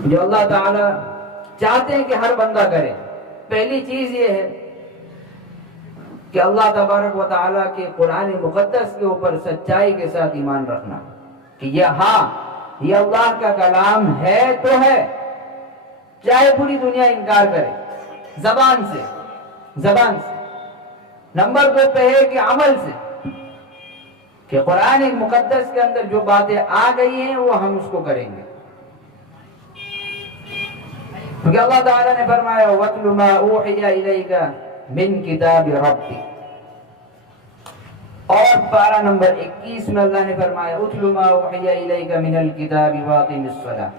جو اللہ تعالیٰ چاہتے ہیں کہ ہر بندہ کرے، پہلی چیز یہ ہے کہ اللہ تبارک و تعالیٰ کے قرآن مقدس کے اوپر سچائی کے ساتھ ایمان رکھنا کہ یہ اللہ کا کلام ہے تو ہے، چاہے پوری دنیا انکار کرے، زبان سے۔ نمبر 2 پہ ہے کہ عمل سے، کہ قرآن مقدس کے اندر جو باتیں آ گئی ہیں وہ ہم اس کو کریں گے، کیونکہ اللہ تعالیٰ نے فرمایا وَاتْلُ مَا أُوحِيَ إِلَيْكَ مِن كِتَابِ رَبِّكَ، اور پارہ نمبر 21 میں اللہ نے فرمایا اُتْلُ مَا أُوحِيَ إِلَيْكَ مِنَ الْكِتَابِ وَأَقِمِ الصَّلَاةَ،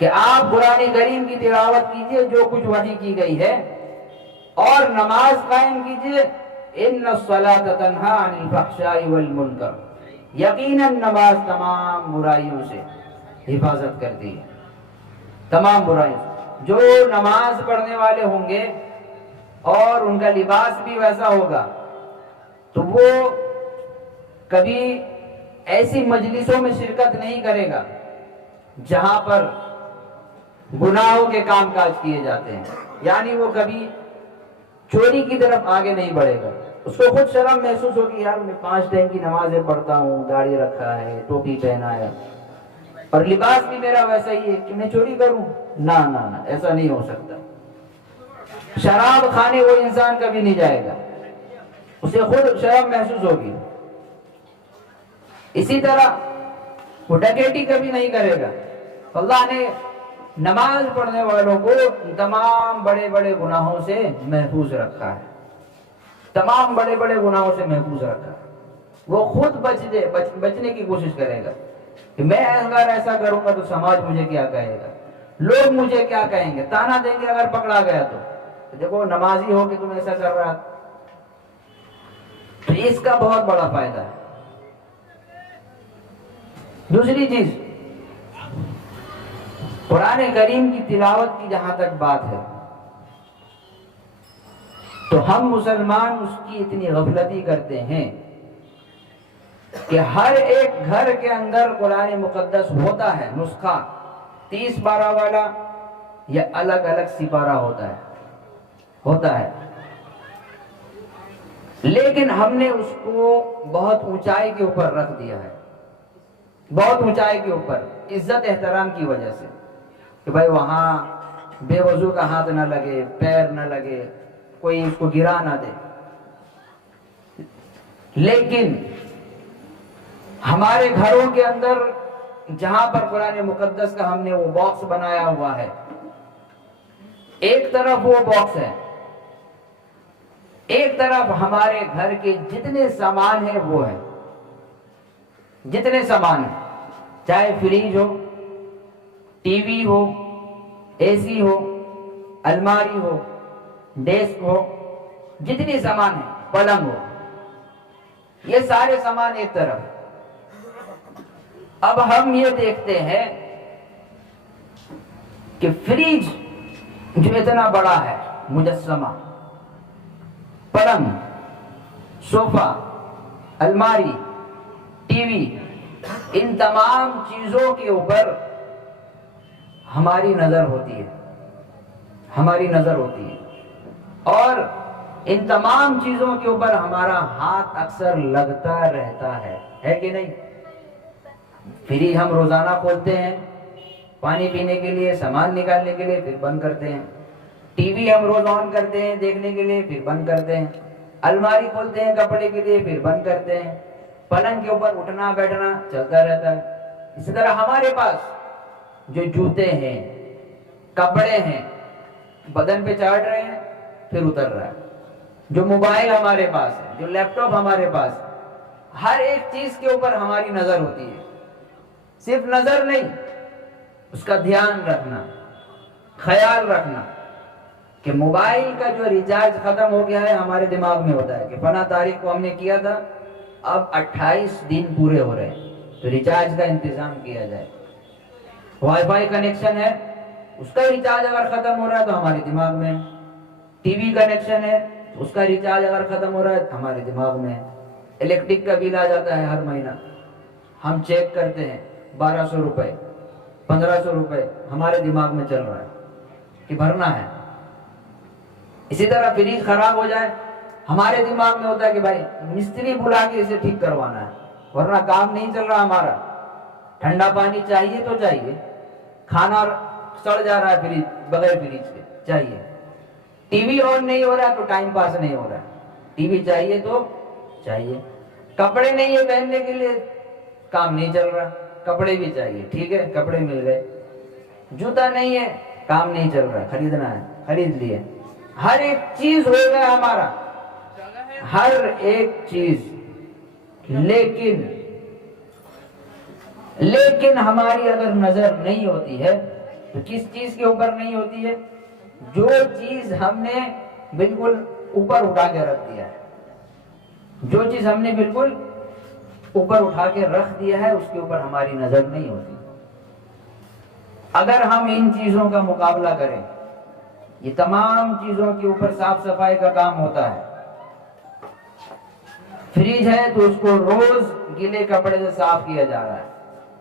کہ آپ قرآن کریم کی تلاوت کیجئے جو کچھ وحی کی گئی ہے، اور نماز قائم کیجئے، إِنَّ الصَّلَاةَ تَنْهَىٰ عَنِ الْفَحْشَاءِ وَالْمُنکَرِ، یقیناً نماز تمام برائیوں سے حفاظت کرتی ہے، تمام برائیوں سے۔ جو نماز پڑھنے والے ہوں گے اور ان کا لباس بھی ویسا ہوگا تو وہ کبھی ایسی مجلسوں میں شرکت نہیں کرے گا جہاں پر گناہوں کے کام کاج کیے جاتے ہیں، یعنی وہ کبھی چوری کی طرف آگے نہیں بڑھے گا، اس کو خود شرم محسوس ہوگی، یار میں 5 ٹائم کی نمازیں پڑھتا ہوں، داڑھی رکھا ہے، ٹوپی پہنا ہے، اور لباس بھی میرا ویسا ہی ہے کہ میں چوری کروں؟ نہ، ایسا نہیں ہو سکتا۔ شراب کھانے وہ انسان کبھی نہیں جائے گا، اسے خود شرم محسوس ہوگی۔ اسی طرح وہ ڈکیتی کبھی نہیں کرے گا۔ اللہ نے نماز پڑھنے والوں کو تمام بڑے بڑے گناہوں سے محفوظ رکھا ہے، تمام بڑے بڑے گناہوں سے محفوظ رکھا ہے۔ وہ خود بچنے کی کوشش کرے گا کہ میں اگر ایسا کروں گا تو سماج مجھے کیا کہے گا، لوگ مجھے کیا کہیں گے، تانا دیں گے اگر پکڑا گیا تو دیکھو نمازی ہو کہ تم ایسا کر رہا۔ تو اس کا بہت بڑا فائدہ ہے۔ دوسری چیز، قرآن کریم کی تلاوت کی جہاں تک بات ہے تو ہم مسلمان اس کی اتنی غفلتی کرتے ہیں کہ ہر ایک گھر کے اندر قرآن مقدس ہوتا ہے، نسخہ 30 پارہ والا یا الگ الگ سپارہ ہوتا ہے، لیکن ہم نے اس کو بہت اونچائی کے اوپر رکھ دیا ہے، بہت اونچائی کے اوپر، عزت احترام کی وجہ سے، کہ بھائی وہاں بے وضو کا ہاتھ نہ لگے، پیر نہ لگے، کوئی اس کو گرا نہ دے۔ لیکن ہمارے گھروں کے اندر جہاں پر قرآن مقدس کا ہم نے وہ باکس بنایا ہوا ہے، ایک طرف وہ باکس ہے، ایک طرف ہمارے گھر کے جتنے سامان ہیں وہ ہے، جتنے سامان ہیں، چاہے فریج ہو، ٹی وی ہو، اے سی ہو، الماری ہو، ڈیسک ہو، جتنی سامان ہے، پلنگ ہو، یہ سارے سامان ایک طرف۔ اب ہم یہ دیکھتے ہیں کہ فریج جو اتنا بڑا ہے، مجسمہ، پلنگ، صوفہ، الماری، ٹی وی، ان تمام چیزوں کے اوپر ہماری نظر ہوتی ہے، اور ان تمام چیزوں کے اوپر ہمارا ہاتھ اکثر لگتا رہتا ہے کہ نہیں؟ فریج ہم روزانہ کھولتے ہیں پانی پینے کے لیے، سامان نکالنے کے لیے، پھر بند کرتے ہیں۔ ٹی وی ہم روز آن کرتے ہیں دیکھنے کے لیے، پھر بند کرتے ہیں۔ الماری کھولتے ہیں کپڑے کے لیے، پھر بند کرتے ہیں۔ پلنگ کے اوپر اٹھنا بیٹھنا چلتا رہتا ہے۔ اسی طرح ہمارے پاس جو جوتے ہیں، کپڑے ہیں، بدن پہ چڑھ رہے ہیں پھر اتر رہا ہے، جو موبائل ہمارے پاس ہے، جو لیپ ٹاپ ہمارے پاس ہے، ہر ایک چیز کے اوپر ہماری نظر ہوتی ہے۔ صرف نظر نہیں، اس کا دھیان رکھنا، خیال رکھنا کہ موبائل کا جو ریچارج ختم ہو گیا ہے، ہمارے دماغ میں ہوتا ہے کہ فلاں تاریخ کو ہم نے کیا تھا، اب 28 دن پورے ہو رہے ہیں تو ریچارج کا انتظام کیا جائے۔ وائی فائی کنیکشن ہے، اس کا ریچارج اگر ختم ہو رہا ہے تو ہمارے دماغ میں۔ ٹی وی کنیکشن ہے، اس کا ریچارج اگر ختم ہو رہا ہے تو ہمارے دماغ میں۔ الیکٹرک کا بل آ جاتا ہے ہر مہینہ، ہم چیک کرتے ہیں 1200 روپے، 1500 روپے ہمارے دماغ میں چل رہا ہے کہ بھرنا ہے. اسی طرح فریج خراب ہو جائے ہمارے دماغ میں ہوتا ہے کہ بھائی مستری بلا کے اسے ٹھیک کروانا ہے ورنہ کام نہیں چل رہا ہمارا. ٹھنڈا پانی چاہیے تو چاہیے, کھانا سڑ جا رہا ہے فریج بغیر فریج کے چاہیے. ٹی وی آن نہیں ہو رہا تو ٹائم پاس نہیں ہو رہا, ٹی وی چاہیے تو چاہیے. کپڑے نہیں ہے پہننے کے لیے, کام نہیں چل رہا, کپڑے بھی چاہیے, ٹھیک ہے کپڑے مل گئے. جوتا نہیں ہے, کام نہیں چل رہا, خریدنا ہے, خرید لیے. ہر ایک چیز ہو گیا ہمارا, ہر ایک چیز. لیکن ہماری اگر نظر نہیں ہوتی ہے تو کس چیز کے اوپر نہیں ہوتی ہے؟ جو چیز ہم نے بالکل اوپر اٹھا کے رکھ دیا ہے, جو چیز ہم نے بالکل اوپر اٹھا کے رکھ دیا ہے اس کے اوپر ہماری نظر نہیں ہوتی. اگر ہم ان چیزوں کا مقابلہ کریں, یہ تمام چیزوں کے اوپر صاف صفائی کا کام ہوتا ہے. فریج ہے تو اس کو روز گیلے کپڑے سے صاف کیا جا رہا ہے,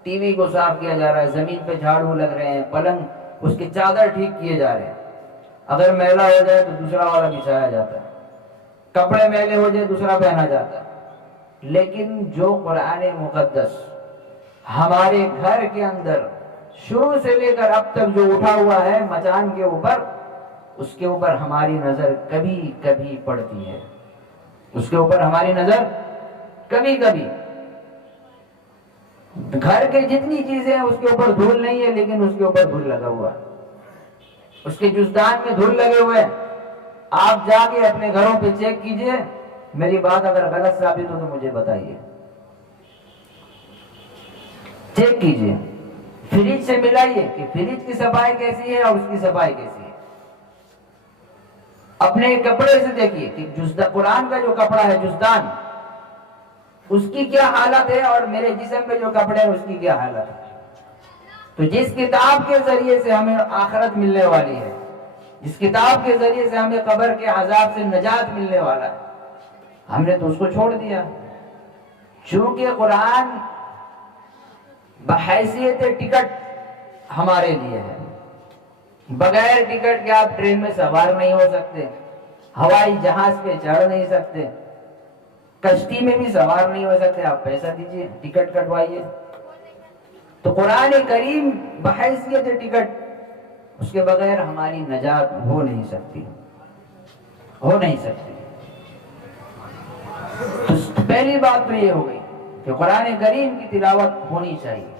ٹی وی کو صاف کیا جا رہا ہے, زمین پہ جھاڑو لگ رہے ہیں, پلنگ اس کی چادر ٹھیک کیے جا رہے ہیں. اگر میلا ہو جائے تو دوسرا والا بچھایا جاتا ہے, کپڑے میلے ہو جائے دوسرا پہنا جاتا ہے. لیکن جو قرآن مقدس ہمارے گھر کے اندر شروع سے لے کر اب تک جو اٹھا ہوا ہے مچان کے اوپر, اس کے اوپر ہماری نظر کبھی کبھی پڑتی ہے, اس کے اوپر ہماری نظر کبھی کبھی. گھر کے جتنی چیزیں ہیں اس کے اوپر دھول نہیں ہے لیکن اس کے اوپر دھول لگا ہوا ہے, اس کے جزدان میں دھول لگے ہوئے ہیں. آپ جا کے اپنے گھروں پہ چیک کیجئے, میری بات اگر غلط ثابت ہو تو مجھے بتائیے. چیک کیجئے, فریج سے ملائیے کہ فریج کی صفائی کیسی ہے اور اس کی صفائی کیسی ہے. اپنے کپڑے سے دیکھیے کہ قرآن کا جو کپڑا ہے جزدان, اس کی کیا حالت ہے اور میرے جسم پہ جو کپڑے ہیں اس کی کیا حالت ہے. تو جس کتاب کے ذریعے سے ہمیں آخرت ملنے والی ہے, جس کتاب کے ذریعے سے ہمیں قبر کے عذاب سے نجات ملنے والا ہے, ہم نے تو اس کو چھوڑ دیا. چونکہ قرآن بحیثیت ٹکٹ ہمارے لیے ہے. بغیر ٹکٹ کے آپ ٹرین میں سوار نہیں ہو سکتے, ہوائی جہاز پہ چڑھ نہیں سکتے, کشتی میں بھی سوار نہیں ہو سکتے. آپ پیسہ دیجئے, ٹکٹ کٹوائیے. تو قرآن کریم بحیثیت ٹکٹ, اس کے بغیر ہماری نجات ہو نہیں سکتی, ہو نہیں سکتی. تو پہلی بات تو یہ ہو گئی کہ قرآن کریم کی تلاوت ہونی چاہیے.